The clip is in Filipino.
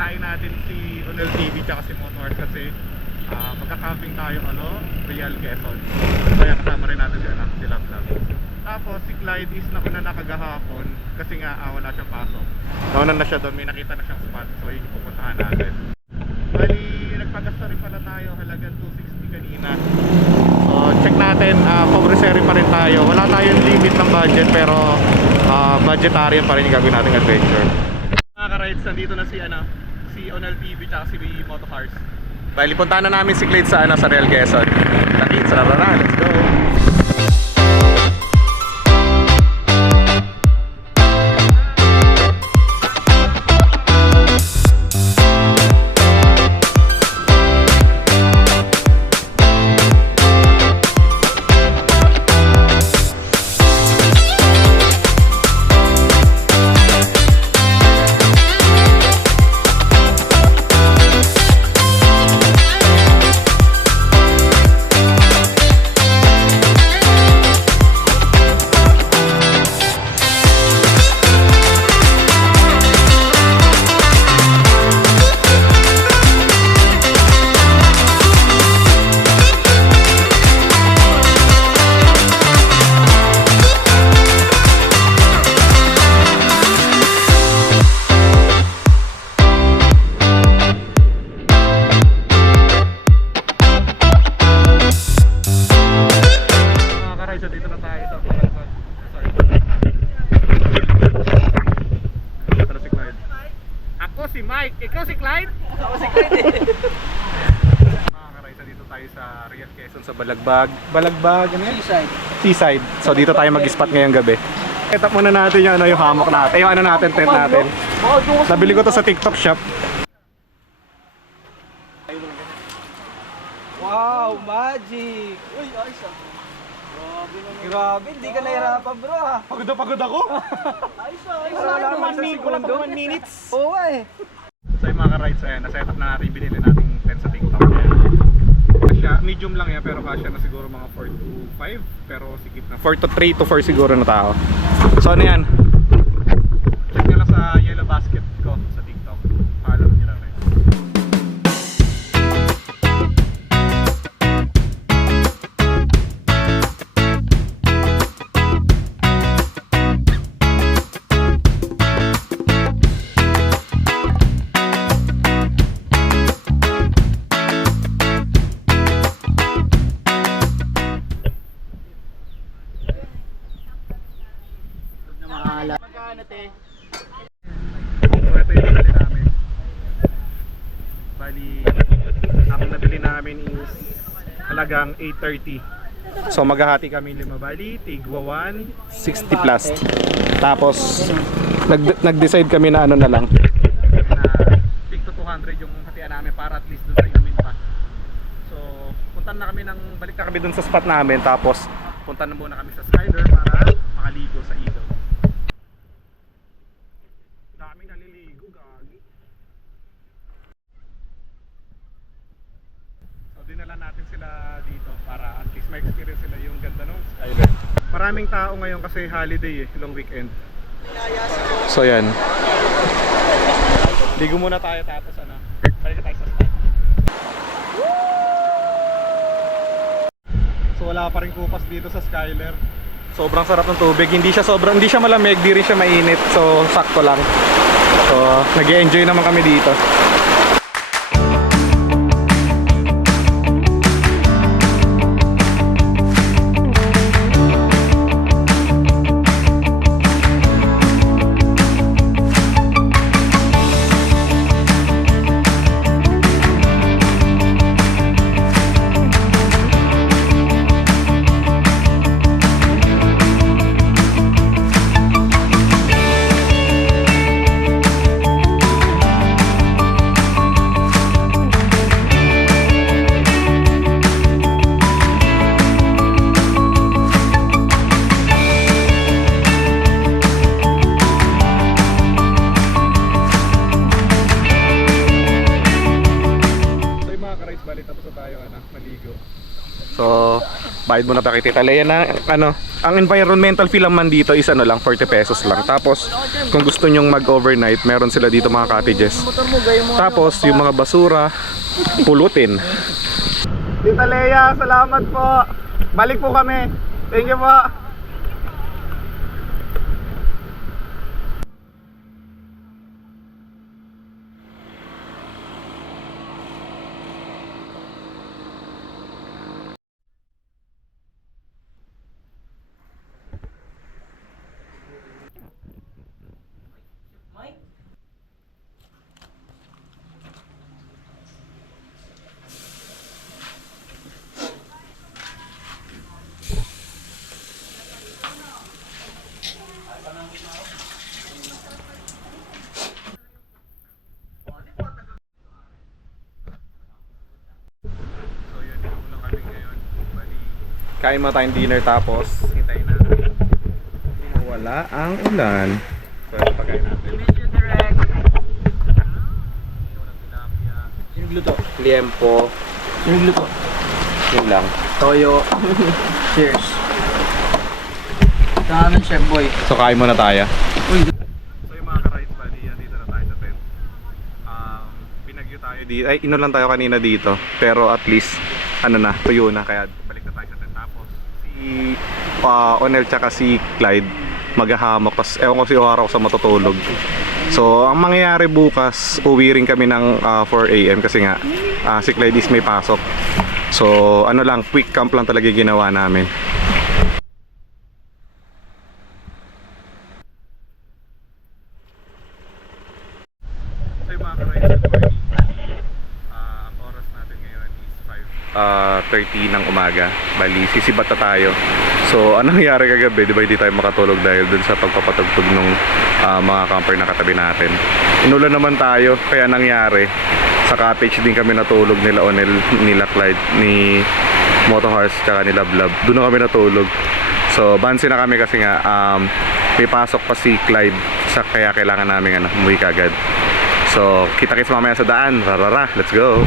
bisitahin natin si Onel TV tsaka si Motors kasi magka-camping tayo Real Quezon. Kaya kasama rin natin si Love. Tapos si Clyde is nauna na kagahapon kasi nga wala siyang pasok. Nauna na siya doon, may nakita na siyang spot, so yung pupuntahan natin. Bali, nagpagasta rin pala tayo, halagang 260 kanina. So check natin, pag-reserve pa rin tayo. Wala tayong limit ng budget pero budgetarian pa rin yung gagawin nating adventure. Mga ka-rides, nandito na si Onel TV tsaka si Motocars. Bali, puntahan na namin si Clyde sa Real Quezon. Let's go! Ikaw si Clyde? Ako si Clyde eh. Mga karaysa, dito tayo sa Real Quezon sa Balagbag. Balagbag, ano yan? Seaside. Seaside. So dito tayo mag-spot ngayong gabi. Set up muna natin yung hammock natin. Yung tent natin. Nabili ko to sa TikTok shop. Wow, magic! Uy, ayos ah. Grabe, hindi ka nahirapan bro ha. Pagod ako. Ayos ah, ayos Wala pa 1 minutes. Oo eh. So yung mga ka-rides, na-set up na natin yung binili nating tent sa TikTok. Kasya, medium lang yan pero kasya na siguro mga 4 to 5. Pero sigit na 4 to 3 to 4 siguro na tao. So ano yan? Check nyo lang sa yellow basket ko sa TikTok. Follow nyo lang rin. Magkano te? So ito yung nabili namin. Bali, ang nabili namin is halagang 830. So maghahati kami 5 bali, tigwa 1, 60 plus. Tapos nag-decide kami na na lang. Na tig to 200 yung hatian namin para at least doon sa inumin pa. So punta na kami balik na kami doon sa spot namin. Tapos punta na muna kami sa Skyler para makaligo sa ilog. Daming naliligo, gagi. So dinala natin sila dito para at least ma-experience sila yung ganda ng Skyler. Maraming tao ngayon kasi holiday long weekend. So yan. Ligo muna tayo tapos balik tayo sa spot. So wala pa rin kupas dito sa Skyler. Sobrang sarap ng tubig. Hindi siya malamig, di rin siya mainit. So sakto lang. So nag-e-enjoy naman kami dito. bayad muna tayo kay Tita Lea na ano, ang environmental fee lang man dito is ano lang, 40 pesos lang. Tapos kung gusto nyong mag-overnight, meron sila dito mga cottages. Tapos yung mga basura, pulutin. Tita Lea, salamat po. Balik po kami. Thank you po. Kain mo tayong dinner tapos hintayin natin. Wala ang ulan. So, ito pagkain natin. Sino gluto? Liempo. Sino gluto? Yun lang. Toyo. Cheers. Saan chef boy? So, kain muna tayo. Uy, So, yung mga ka-rice buddy, dito na tayo sa tent. Pinagyo tayo dito. Ay, ino lang tayo kanina dito. Pero at least, ano na, tuyo na. Kaya balik na tayo sa tent. Tapos, si Onel tsaka si Clyde maghahamok. Tapos, ewan ko si O'Hara ko sa matutulog. So, ang mangyayari bukas, uwi rin kami ng 4 AM kasi nga, si Clyde is may pasok. So, ano lang, quick camp lang talaga yung ginawa namin. So, yung mga ka-rice buddy, ang oras natin ngayon is 5:30 ng umaga. Bali, sisibat na tayo. So, anong nangyari kagabi? Di ba hindi tayo makatulog dahil dun sa pagpapatugtog ng mga camper na katabi natin. Inulan naman tayo, kaya nangyari. Sa cottage din kami natulog nila Onel, nila Clyde, ni Motohars, tsaka nila Blab. Doon na kami natulog. So, bansi na kami kasi nga may pasok pa si Clyde, kaya kailangan namin umuwi kagad. So, kita-kits mamaya sa daan. Rarara, let's go!